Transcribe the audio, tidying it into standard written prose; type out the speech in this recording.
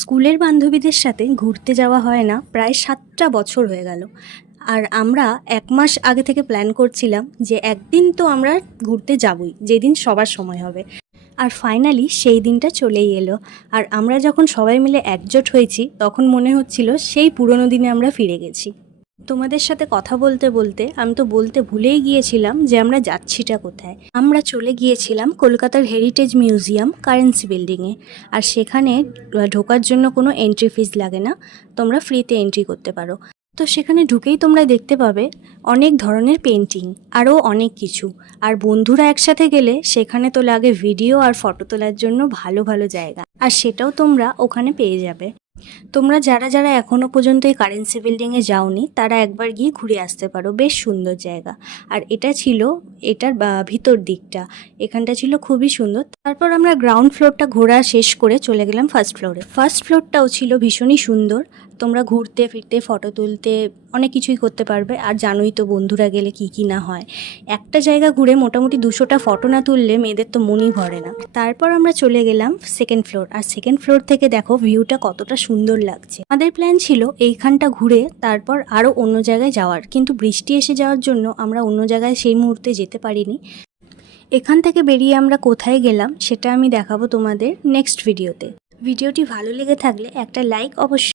স্কুলের বান্ধবীদের সাথে ঘুরতে যাওয়া হয় না প্রায় 7টা বছর হয়ে গেল। আর আমরা 1 মাস আগে থেকে প্ল্যান করছিলাম যে একদিন তো আমরা ঘুরতে যাবই, যেদিন সবার সময় হবে। আর ফাইনালি সেই দিনটা চলেই এলো। আর আমরা যখন সবাই মিলে একজোট হয়েছি তখন মনে হচ্ছিল সেই পুরনো দিনে আমরা ফিরে গেছি। তোমাদের সাথে কথা বলতে বলতে আমি তো বলতে ভুলেই গিয়েছিলাম যে আমরা যাচ্ছিটা কোথায়। আমরা চলে গিয়েছিলাম কলকাতার হেরিটেজ মিউজিয়াম কারেন্সি বিল্ডিংয়ে। আর সেখানে ঢোকার জন্য কোনো এন্ট্রি ফিস লাগে না, তোমরা ফ্রিতে এন্ট্রি করতে পারো। তো সেখানে ঢুকেই তোমরা দেখতে পাবে অনেক ধরনের পেন্টিং, আরও অনেক কিছু। আর বন্ধুরা একসাথে গেলে সেখানে তো লাগে ভিডিও আর ফটো তোলার জন্য ভালো ভালো জায়গা, আর সেটাও তোমরা ওখানে পেয়ে যাবে। তোমরা যারা যারা এখনও পর্যন্ত এই কারেন্সি বিল্ডিংয়ে যাওনি তারা একবার গিয়ে ঘুরে আসতে পারো, বেশ সুন্দর জায়গা। আর এটা ছিল এটার ভিতর দিকটা, এখানটা ছিল খুবই সুন্দর। তারপর আমরা গ্রাউন্ড ফ্লোরটা ঘোরা শেষ করে চলে গেলাম ফার্স্ট ফ্লোরে। ফার্স্ট ফ্লোরটাও ছিল ভীষণই সুন্দর, তোমরা ঘুরতে ফিরতে ফটো তুলতে অনেক কিছুই করতে পারবে। আর জানোই তো বন্ধুরা গেলে কি কি না হয়, একটা জায়গা ঘুরে মোটামুটি 200টা ফটো না তুললে মেয়েদের তো মনই ভরে না। তারপর আমরা চলে গেলাম সেকেন্ড ফ্লোর, আর সেকেন্ড ফ্লোর থেকে দেখো ভিউটা কতটা সুন্দর লাগছে। আমাদের প্ল্যান ছিল এইখানটা ঘুরে তারপর আরও অন্য জায়গায় যাওয়ার, কিন্তু বৃষ্টি এসে যাওয়ার জন্য আমরা অন্য জায়গায় সেই মুহূর্তে যেতে পারিনি। এখান থেকে বেরিয়ে আমরা কোথায় গেলাম সেটা আমি দেখাবো তোমাদের নেক্সট ভিডিওতে। ভিডিওটি ভালো লেগে থাকলে একটা লাইক অবশ্যই